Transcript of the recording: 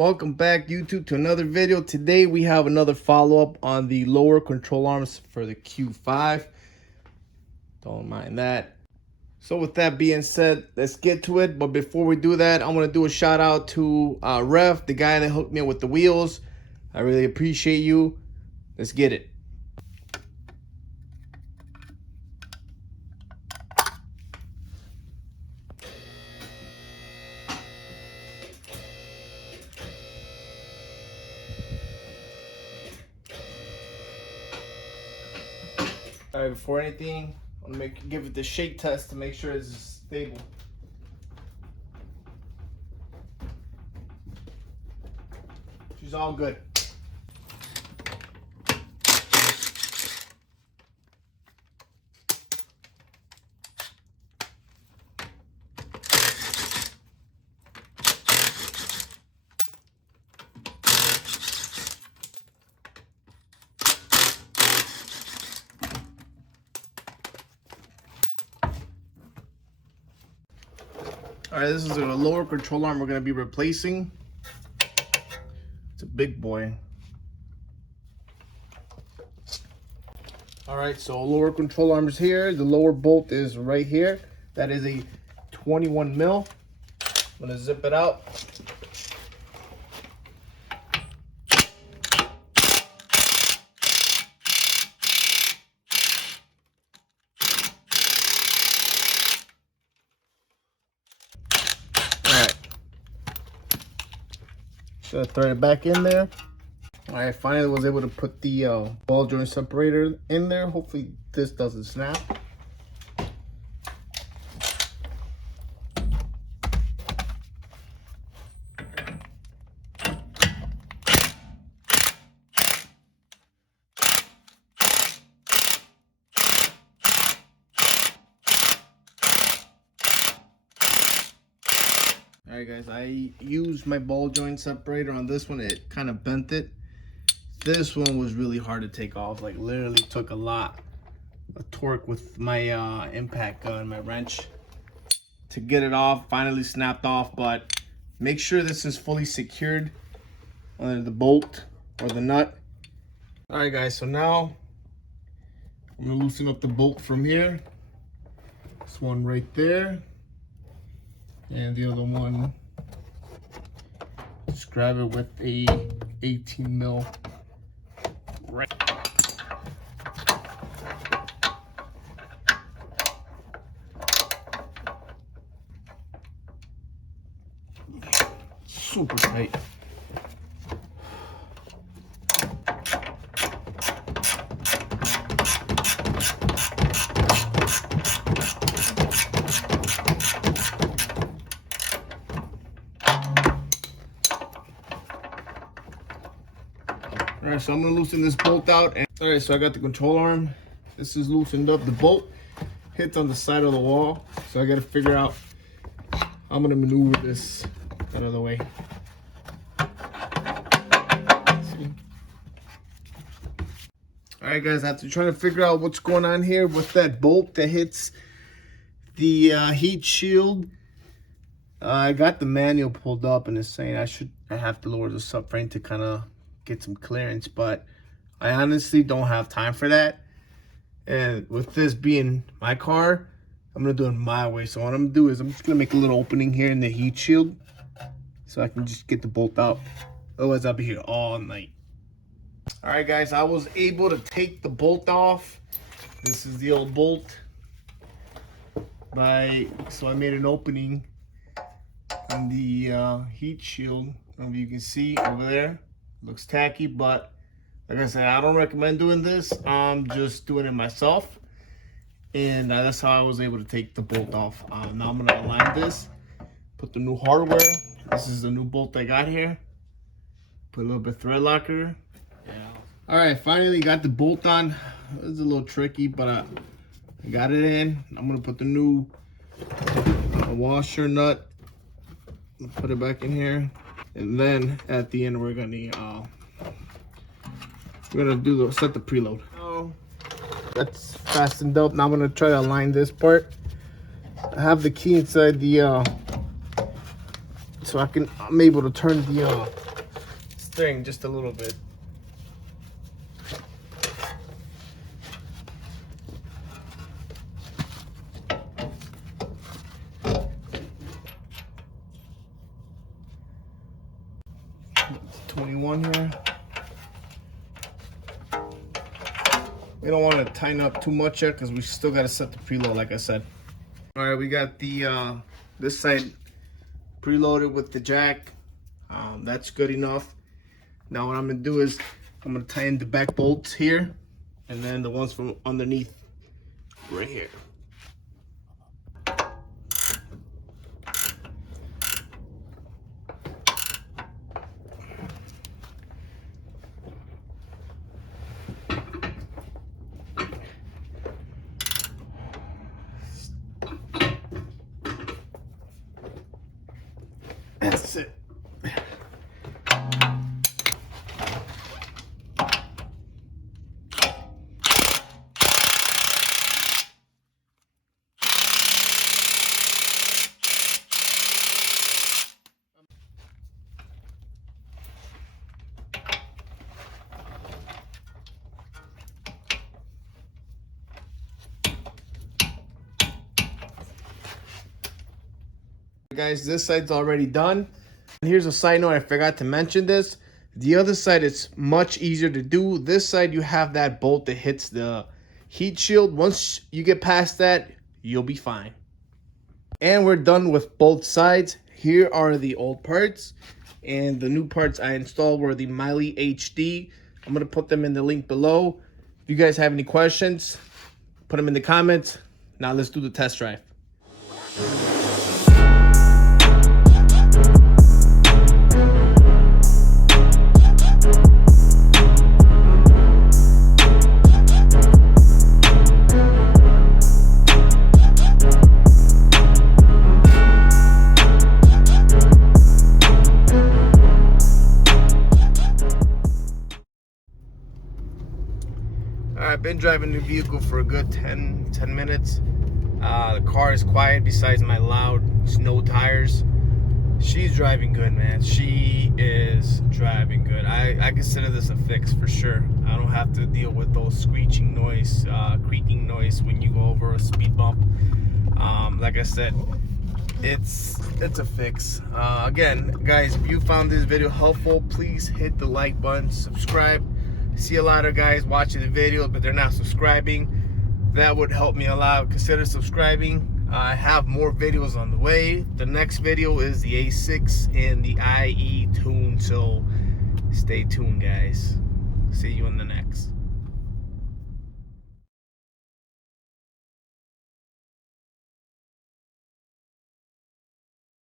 Welcome back, YouTube, to another video. Today we have another follow-up on the lower control arms for the Q5. Don't mind that. So with that being said, let's get to it. But before we do that, I'm going to do a shout out to Ref, the guy that hooked me up with the wheels. I really appreciate you. Let's get it. All right, before anything, I'm gonna give it the shake test to make sure it's stable. She's all good. All right, this is a lower control arm we're gonna be replacing. It's a big boy. All right, so lower control arm is here. The lower bolt is right here. That is a 21 mil. I'm gonna zip it out. Gonna thread it back in there. All right, finally was able to put the ball joint separator in there. Hopefully this doesn't snap. Alright guys, I used my ball joint separator on this one. It kind of bent it. This one was really hard to take off. Like literally took a lot of torque with my impact gun, my wrench to get it off. Finally snapped off, but make sure this is fully secured under the bolt or the nut. Alright guys, so now I'm gonna loosen up the bolt from here. This one right there. And the other one, just grab it with a 18 mil. Right. Super tight. All right, so I'm gonna loosen this bolt out. All right, so I got the control arm. This is loosened up. The bolt hits on the side of the wall, so I gotta figure out how I'm gonna maneuver this out of the way. See? All right, guys, I have to try to figure out what's going on here with that bolt that hits the heat shield. I got the manual pulled up and it's saying I have to lower the subframe to kind of get some clearance, but I honestly don't have time for that. And with this being my car, I'm gonna do it my way. So what I'm gonna do is I'm just gonna make a little opening here in the heat shield so I can just get the bolt out. Otherwise I'll be here all night. All right guys, I was able to take the bolt off. This is the old bolt. So I made an opening on the heat shield. I don't know if you can see over there. Looks tacky, but like I said, I don't recommend doing this. I'm just doing it myself, and that's how I was able to take the bolt off. Now I'm gonna align this, put the new hardware. This is the new bolt I got here. Put a little bit of thread locker. Yeah. All right, finally got the bolt on. It was a little tricky, but I got it in. I'm gonna put the new washer nut. Put it back in here. And then at the end we're gonna set the preload. Oh, that's fastened up. Now I'm gonna try to align this part. I have the key inside the so I'm able to turn the steering just a little bit. It's 21 here. We don't want to tighten up too much yet because we still got to set the preload, like I said. All right, we got the this side preloaded with the jack. That's good enough. Now what I'm gonna do is I'm gonna tighten the back bolts here, and then the ones from underneath right here. That's it. Guys, this side's already done. Here's a side note, I forgot to mention this. The other side is much easier to do. This side you have that bolt that hits the heat shield. Once you get past that, you'll be fine. And we're done with both sides. Here are the old parts, and the new parts I installed were the Meyle HD. I'm gonna put them in the link below. If you guys have any questions, put them in the comments. Now let's do the test drive. I've been driving the vehicle for a good 10 minutes. The car is quiet besides my loud snow tires. She's driving good, man. She is driving good. I consider this a fix for sure. I don't have to deal with those screeching noise, creaking noise when you go over a speed bump. Like I said, it's a fix. Again, guys, if you found this video helpful, please hit the like button, subscribe. See a lot of guys watching the video, but they're not subscribing. That would help me a lot. Consider subscribing. I have more videos on the way. The next video is the A6 and the IE tune, so stay tuned, guys. See you in the next.